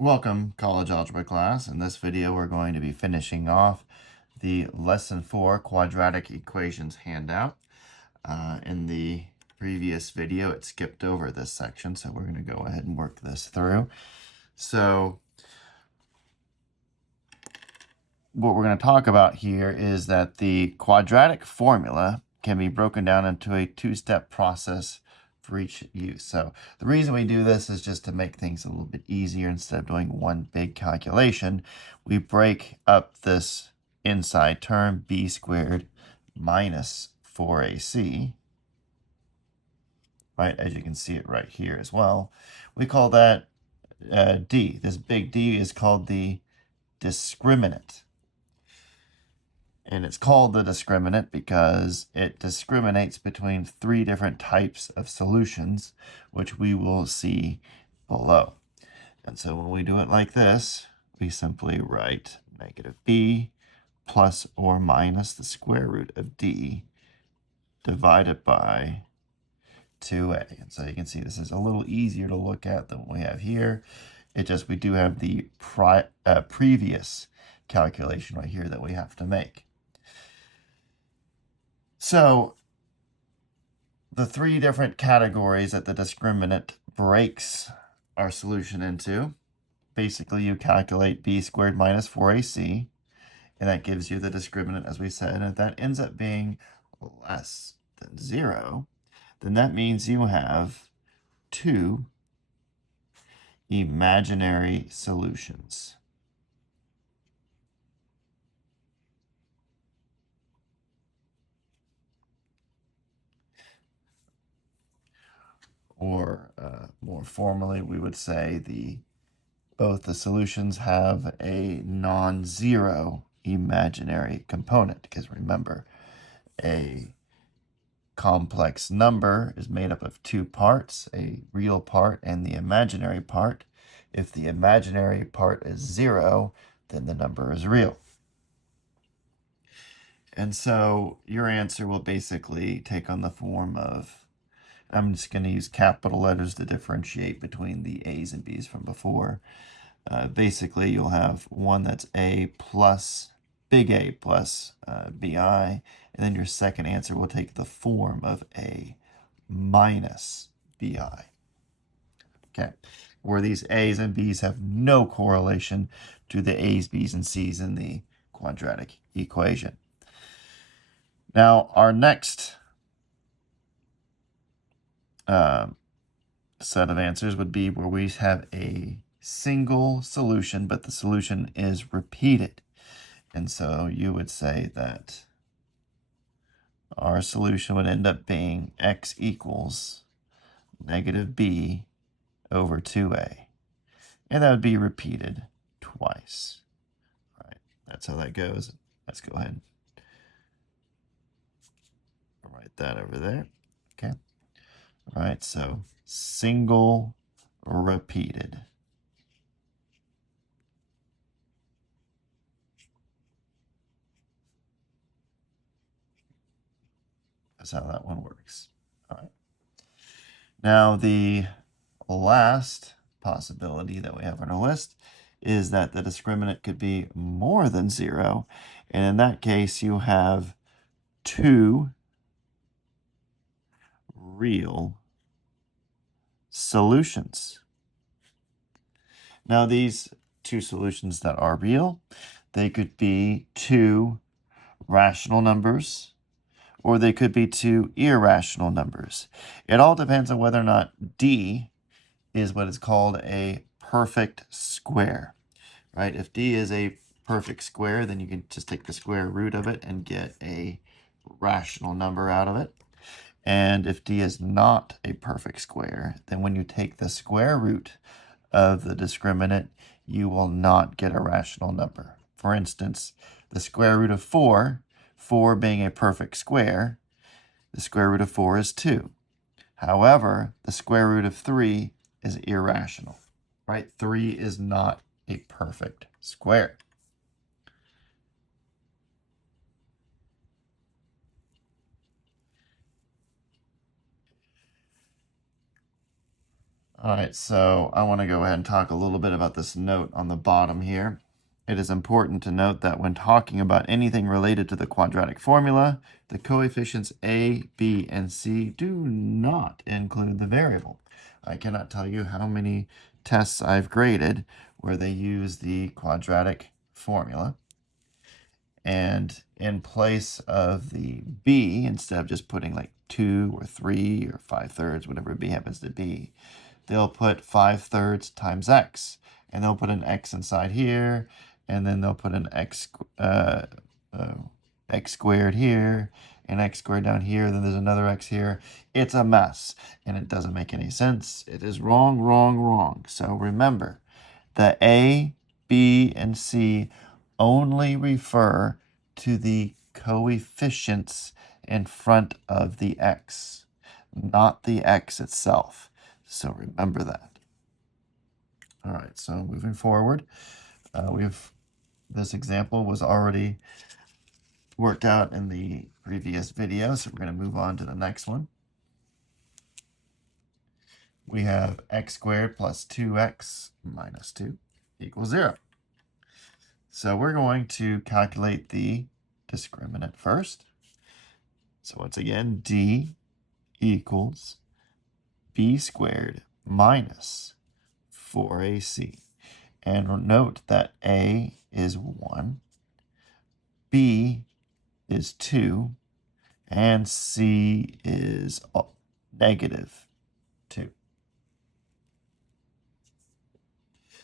Welcome, college algebra class. In this video, we're going to be finishing off the Lesson 4 Quadratic Equations handout. In the previous video, it skipped over this section, so we're going to go ahead and work this through. So what we're going to talk about here is that the quadratic formula can be broken down into a two-step process for each use. So the reason we do this is just to make things a little bit easier. Instead of doing one big calculation, we break up this inside term, b squared minus 4ac, right? As you can see it right here as well. We call that d. This big D is called the discriminant. And it's called the discriminant because it discriminates between three different types of solutions, which we will see below. And so when we do it like this, we simply write negative b plus or minus the square root of d divided by 2a. And so you can see this is a little easier to look at than what we have here. We do have the previous calculation right here that we have to make. So the three different categories that the discriminant breaks our solution into, basically you calculate b squared minus 4ac, and that gives you the discriminant, as we said. And if that ends up being less than 0, then that means you have two imaginary solutions. Or more formally, we would say both the solutions have a non-zero imaginary component, because remember, a complex number is made up of two parts, a real part and the imaginary part. If the imaginary part is 0, then the number is real. And so your answer will basically take on the form of, I'm just going to use capital letters to differentiate between the A's and B's from before. Basically, you'll have one that's A plus, big A plus BI, and then your second answer will take the form of A minus BI. Okay, where these A's and B's have no correlation to the A's, B's, and C's in the quadratic equation. Now, our next set of answers would be where we have a single solution, but the solution is repeated. And so you would say that our solution would end up being x equals negative b over 2a. And that would be repeated twice. All right, that's how that goes. Let's go ahead and write that over there. Okay. All right, so single repeated. That's how that one works. All right. Now, the last possibility that we have on our list is that the discriminant could be more than 0. And in that case, you have two real solutions. Now, these two solutions that are real, they could be two rational numbers, or they could be two irrational numbers. It all depends on whether or not D is what is called a perfect square, right? If D is a perfect square, then you can just take the square root of it and get a rational number out of it. And if D is not a perfect square, then when you take the square root of the discriminant, you will not get a rational number. For instance, the square root of 4, 4 being a perfect square, the square root of 4 is 2. However, the square root of 3 is irrational, right? 3 is not a perfect square. All right, so I want to go ahead and talk a little bit about this note on the bottom here. It is important to note that when talking about anything related to the quadratic formula, the coefficients a, b, and c do not include the variable. I cannot tell you how many tests I've graded where they use the quadratic formula. And in place of the b, instead of just putting like 2 or 3 or 5/3, whatever b happens to be, they'll put 5/3 times x, and they'll put an x inside here, and then they'll put an x squared here, and x squared down here, then there's another x here. It's a mess, and it doesn't make any sense. It is wrong, wrong, wrong. So remember, the a, b, and c only refer to the coefficients in front of the x, not the x itself. So remember that. All right, so moving forward, this example was already worked out in the previous video, so we're going to move on to the next one. We have x squared plus 2x minus 2 equals 0. So we're going to calculate the discriminant first. So once again, d equals b squared minus 4ac. And note that a is 1, b is 2, and c is negative 2.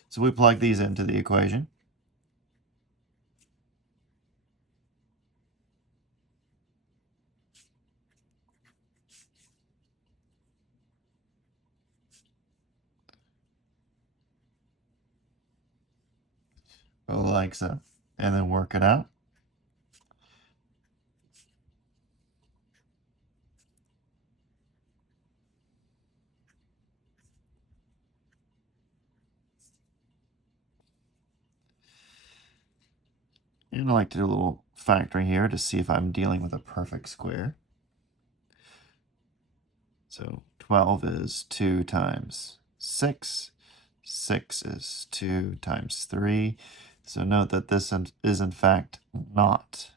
So we plug these into the equation. Like so, and then work it out. And I like to do a little factoring here to see if I'm dealing with a perfect square. So 12 is 2 times 6. 6 is 2 times 3. So note that this is in fact not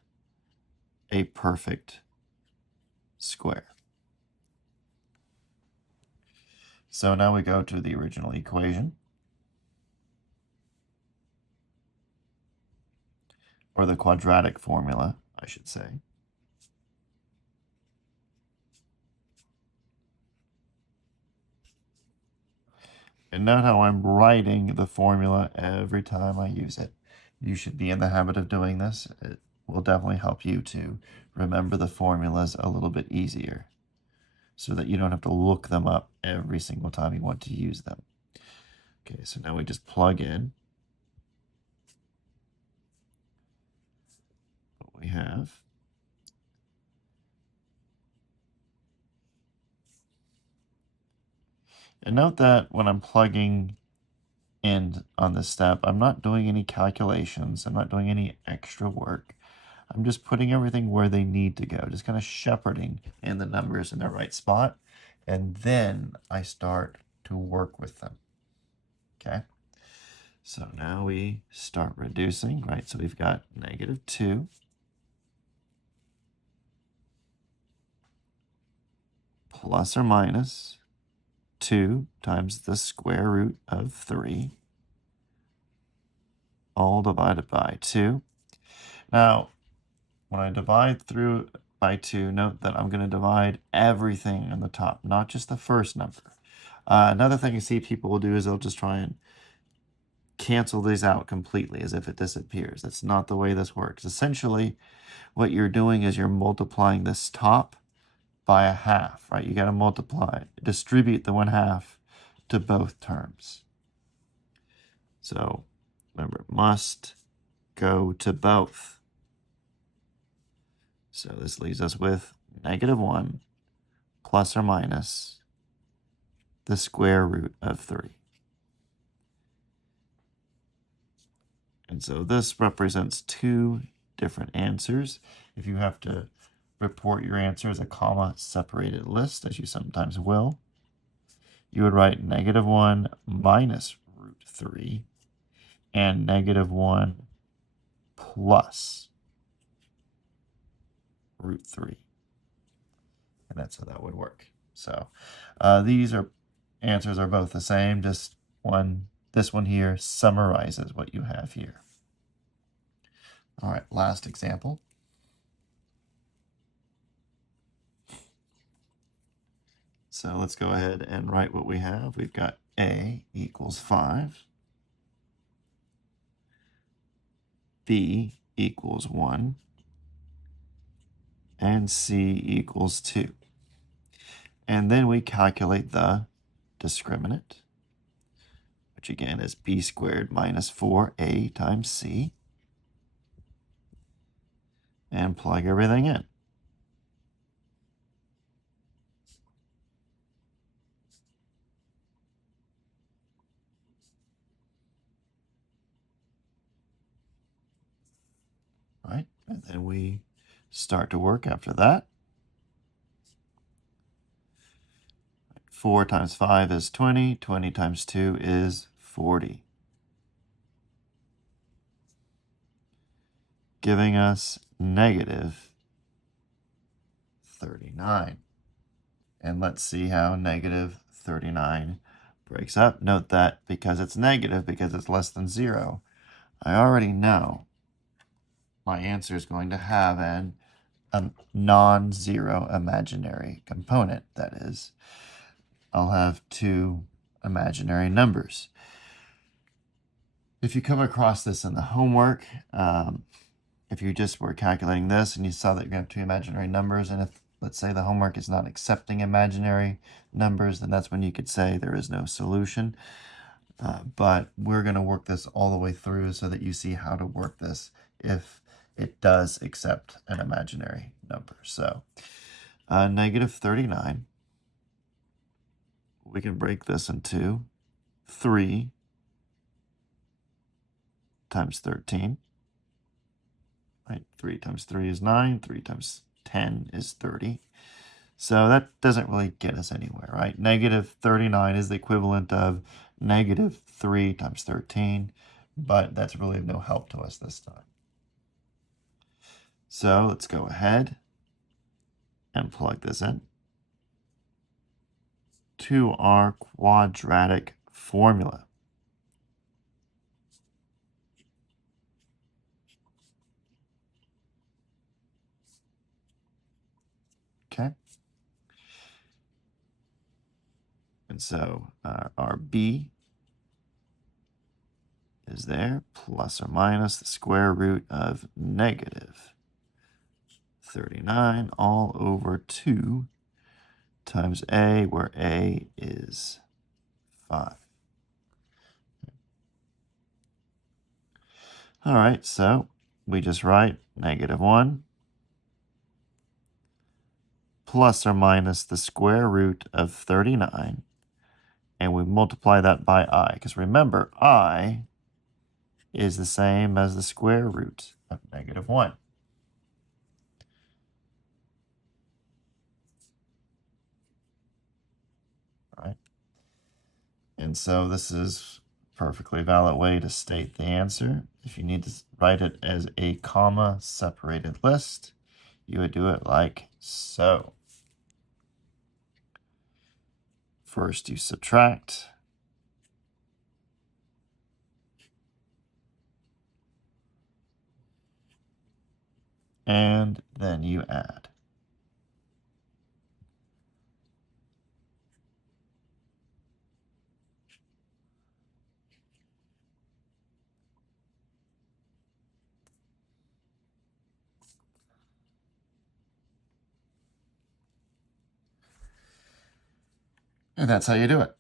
a perfect square. So now we go to the original equation, or the quadratic formula, I should say. And note how I'm writing the formula every time I use it. You should be in the habit of doing this. It will definitely help you to remember the formulas a little bit easier so that you don't have to look them up every single time you want to use them. Okay, so now we just plug in what we have. And note that when I'm plugging in on this step, I'm not doing any calculations. I'm not doing any extra work. I'm just putting everything where they need to go, just kind of shepherding in the numbers in the right spot. And then I start to work with them. Okay. So now we start reducing, right? So we've got negative 2 plus or minus 2 times the square root of 3, all divided by 2. Now, when I divide through by 2, note that I'm going to divide everything on the top, not just the first number. Another thing I see people will do is they'll just try and cancel these out completely as if it disappears. That's not the way this works. Essentially, what you're doing is you're multiplying this top by a half, right? You got to multiply, distribute the 1/2 to both terms. So remember, must go to both. So this leaves us with negative 1 plus or minus the square root of 3. And so this represents 2 different answers. If you have to report your answer as a comma-separated list, as you sometimes will, you would write -1 minus root 3 and -1 plus root 3. And that's how that would work. So these answers are both the same, just this one here summarizes what you have here. All right, last example. So let's go ahead and write what we have. We've got A equals 5, B equals 1, and C equals 2. And then we calculate the discriminant, which again is B squared minus 4A times C, and plug everything in. Right? And then we start to work after that. 4 times 5 is 20. 20 times 2 is 40. Giving us negative 39. And let's see how negative 39 breaks up. Note that because it's negative, because it's less than 0, I already know my answer is going to have a non-zero imaginary component. That is, I'll have two imaginary numbers. If you come across this in the homework, if you just were calculating this and you saw that you're going to have two imaginary numbers, and if, let's say, the homework is not accepting imaginary numbers, then that's when you could say there is no solution. But we're going to work this all the way through so that you see how to work this if it does accept an imaginary number. So negative 39, we can break this into 3 times 13. Right? 3 times 3 is 9. 3 times 10 is 30. So that doesn't really get us anywhere, right? Negative 39 is the equivalent of negative 3 times 13, but that's really of no help to us this time. So let's go ahead and plug this in to our quadratic formula. Okay. And so our B is there, plus or minus the square root of negative 39 all over 2 times A, where A is 5. All right, so we just write -1 plus or minus the square root of 39, and we multiply that by I, because remember, I is the same as the square root of -1. Right? And so this is a perfectly valid way to state the answer. If you need to write it as a comma-separated list, you would do it like so. First, you subtract. And then you add. And that's how you do it.